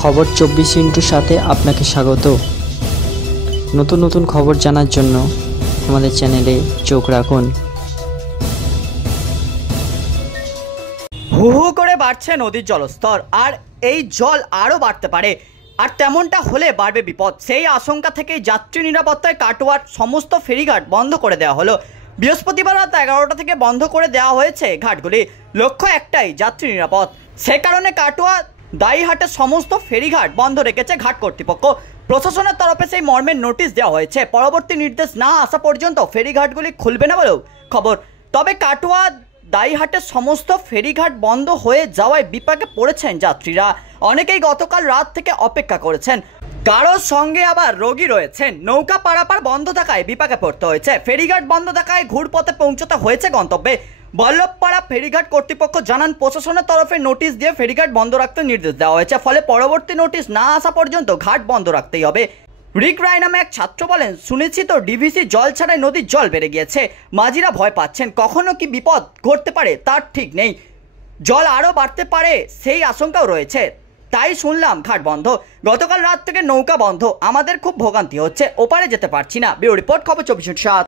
খবর 24 সাথে আপনাকে স্বাগত। নতুন নতুন খবর জানার জন্য আমাদের চ্যানেলে চোখ রাখুন। হু হু করে বাড়ছে নদীর জলস্তর, আর এই জল আরও বাড়তে পারে। আর তেমনটা হলে বাড়বে বিপদ। সেই আশঙ্কা থেকেই যাত্রী নিরাপত্তায় কাটোয়ার সমস্ত ফেরিঘাট বন্ধ করে দেওয়া হলো। বৃহস্পতিবার রাত 11টা থেকে বন্ধ করে দেওয়া হয়েছে ঘাটগুলি। লক্ষ্য একটাই, যাত্রী নিরাপদ। সে কারণে কাটোয়া দাইহাটের সমস্ত ফেরিঘাট বন্ধ রেখেছে ঘাট কর্তৃপক্ষ। প্রশাসনের তরফে সেই মর্মের নোটিশ দেওয়া হয়েছে। পরবর্তী নির্দেশ না আসা পর্যন্ত ফেরিঘাটগুলি খুলবে না বলেও খবর। তবে কাটোয়া দাইহাটের সমস্ত ফেরিঘাট বন্ধ হয়ে যাওয়ায় বিপাকে পড়েছেন যাত্রীরা। অনেকেই গতকাল রাত থেকে অপেক্ষা করেছেন। কারোর সঙ্গে আবার রোগী রয়েছেন। নৌকা পারাপার বন্ধ থাকায় বিপাকে পড়তে হয়েছে। ফেরিঘাট বন্ধ থাকায় ঘুরপথে পৌঁছতে হয়েছে গন্তব্যে। বল্লভপাড়া ফেরিঘাট কর্তৃপক্ষ জানান, প্রশাসনের তরফে নোটিশ দিয়ে ফেরিঘাট বন্ধ রাখতে নির্দেশ দেওয়া হয়েছে। ফলে পরবর্তী নোটিশ না আসা পর্যন্ত ঘাট বন্ধ রাখতেই হবে। রিক রায় নামে এক ছাত্র বলেন, শুনেছি তো ডিভিসি জল ছাড়াই নদীর জল বেড়ে গিয়েছে। মাঝিরা ভয় পাচ্ছেন, কখনো কি বিপদ ঘটতে পারে তার ঠিক নেই। জল আরও বাড়তে পারে সেই আশঙ্কাও রয়েছে। তাই শুনলাম ঘাট বন্ধ। গতকাল রাত থেকে নৌকা বন্ধ। আমাদের খুব ভোগান্তি হচ্ছে, ওপারে যেতে পারছি না। ব্যুরো রিপোর্ট, খবর 24/7।